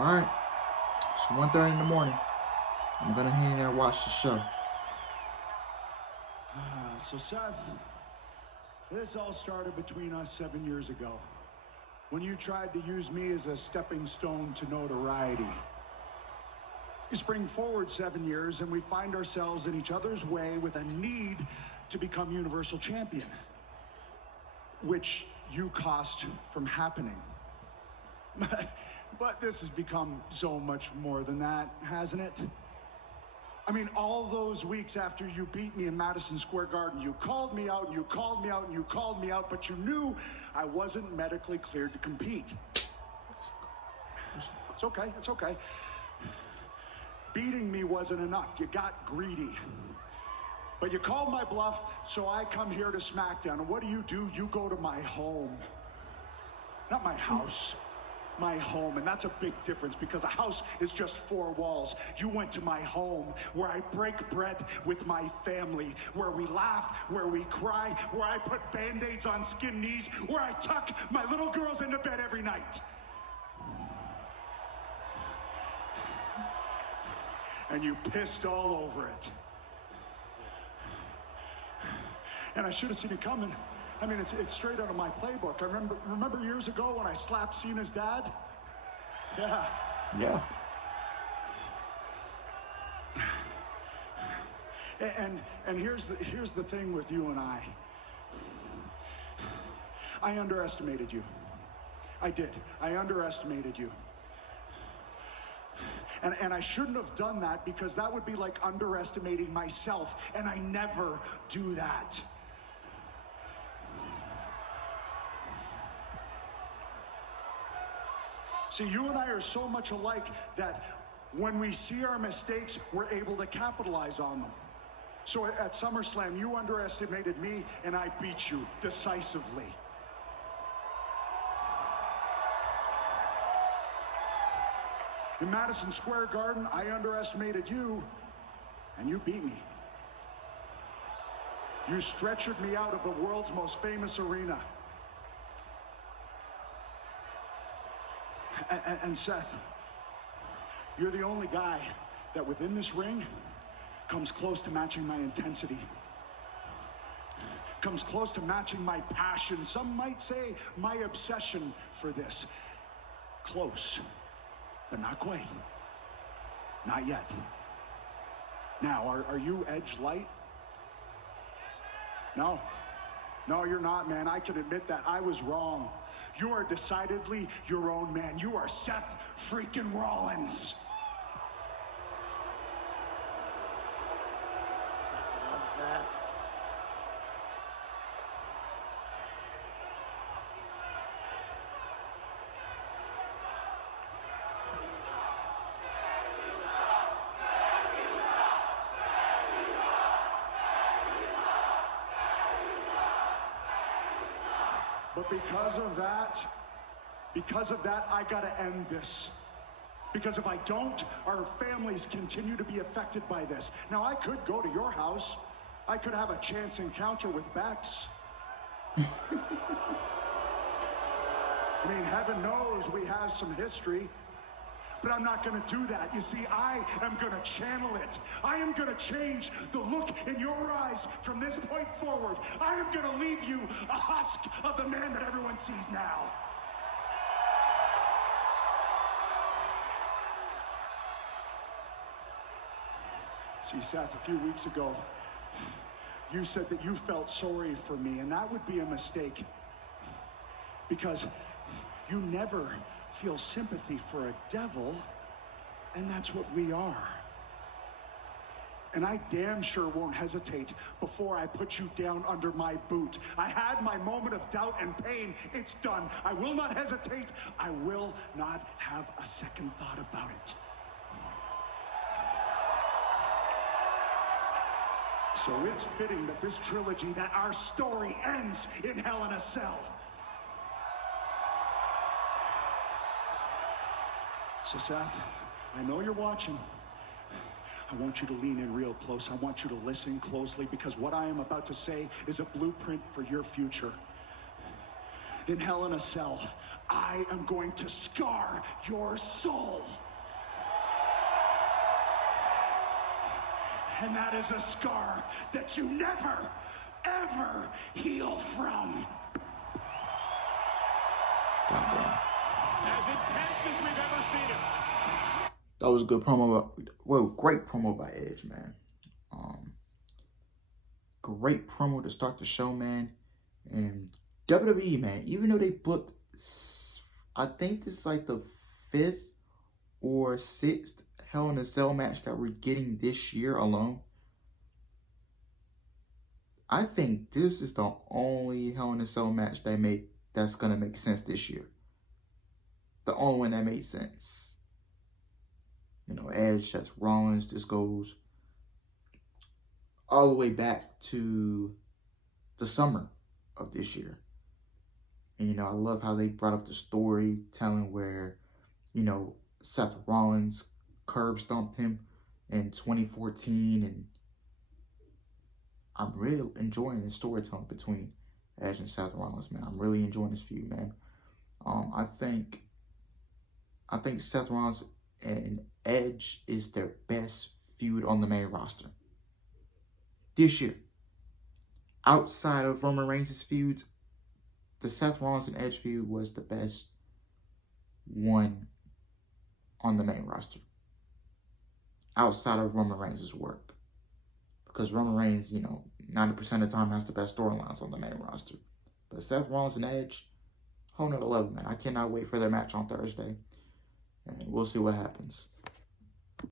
Alright, it's 1:30 in the morning. I'm gonna hang in there and watch the show. So Seth, this all started between us 7 years ago, when you tried to use me as a stepping stone to notoriety. You spring forward 7 years and we find ourselves in each other's way with a need to become Universal Champion, which you cost from happening. But this has become so much more than that, hasn't it? I mean, all those weeks after you beat me in Madison Square Garden, you called me out, and you called me out, and you called me out, but you knew I wasn't medically cleared to compete. It's okay, it's okay. Beating me wasn't enough. You got greedy. But you called my bluff, so I come here to Smackdown. And what do? You go to my home. Not my house. My home, and that's a big difference because a house is just four walls. You went to my home where I break bread with my family, where we laugh, where we cry, where I put band-aids on skin knees, where I tuck my little girls into bed every night. And you pissed all over it. And I should have seen it coming. I mean, it's straight out of my playbook. I remember years ago when I slapped Cena's dad? Yeah. Yeah. And here's the thing with you and I. I underestimated you. I did. I underestimated you. And I shouldn't have done that because that would be like underestimating myself, and I never do that. See, you and I are so much alike that when we see our mistakes, we're able to capitalize on them. So at SummerSlam, you underestimated me, and I beat you decisively. In Madison Square Garden, I underestimated you, and you beat me. You stretchered me out of the world's most famous arena. And Seth, you're the only guy that within this ring comes close to matching my intensity. Comes close to matching my passion. Some might say my obsession for this. Close, but not quite. Not yet. Now, are you edge light? No. No, you're not, man. I can admit that. I was wrong. You are decidedly your own man. You are Seth freaking Rollins. Seth loves that. But because of that, I gotta end this. Because if I don't, our families continue to be affected by this. Now, I could go to your house. I could have a chance encounter with Bex. I mean, heaven knows we have some history. But I'm not going to do that. You see, I am going to channel it. I am going to change the look in your eyes from this point forward. I am going to leave you a husk of the man that everyone sees now. See, Seth, a few weeks ago, you said that you felt sorry for me, and that would be a mistake. Because you never feel sympathy for a devil, and that's what we are. And I damn sure won't hesitate before I put you down under my boot. I had my moment of doubt and pain. It's done. I will not hesitate. I will not have a second thought about it. So it's fitting that this trilogy, that our story ends in Hell in a Cell. So Seth, I know you're watching. I want you to lean in real close. I want you to listen closely because what I am about to say is a blueprint for your future. In Hell in a Cell, I am going to scar your soul. And that is a scar that you never, ever heal from. Goddamn. As intense as we've ever seen it. That was a good promo. Well, great promo by Edge, man. Great promo to start the show, man. And WWE, man, even though they booked, I think this is like the 5th or 6th Hell in a Cell match that we're getting this year alone. I think this is the only Hell in a Cell match that's gonna make sense this year. The only one that made sense. You know, Edge, Seth Rollins. This goes all the way back to the summer of this year. And, you know, I love how they brought up the storytelling where, you know, Seth Rollins curb stomped him in 2014. And I'm really enjoying the storytelling between Edge and Seth Rollins, man. I'm really enjoying this feud, man. I think Seth Rollins and Edge is their best feud on the main roster this year. Outside of Roman Reigns' feuds, the Seth Rollins and Edge feud was the best one on the main roster. Outside of Roman Reigns' work. Because Roman Reigns, you know, 90% of the time has the best storylines on the main roster. But Seth Rollins and Edge, whole nother level, man. I cannot wait for their match on Thursday. And we'll see what happens.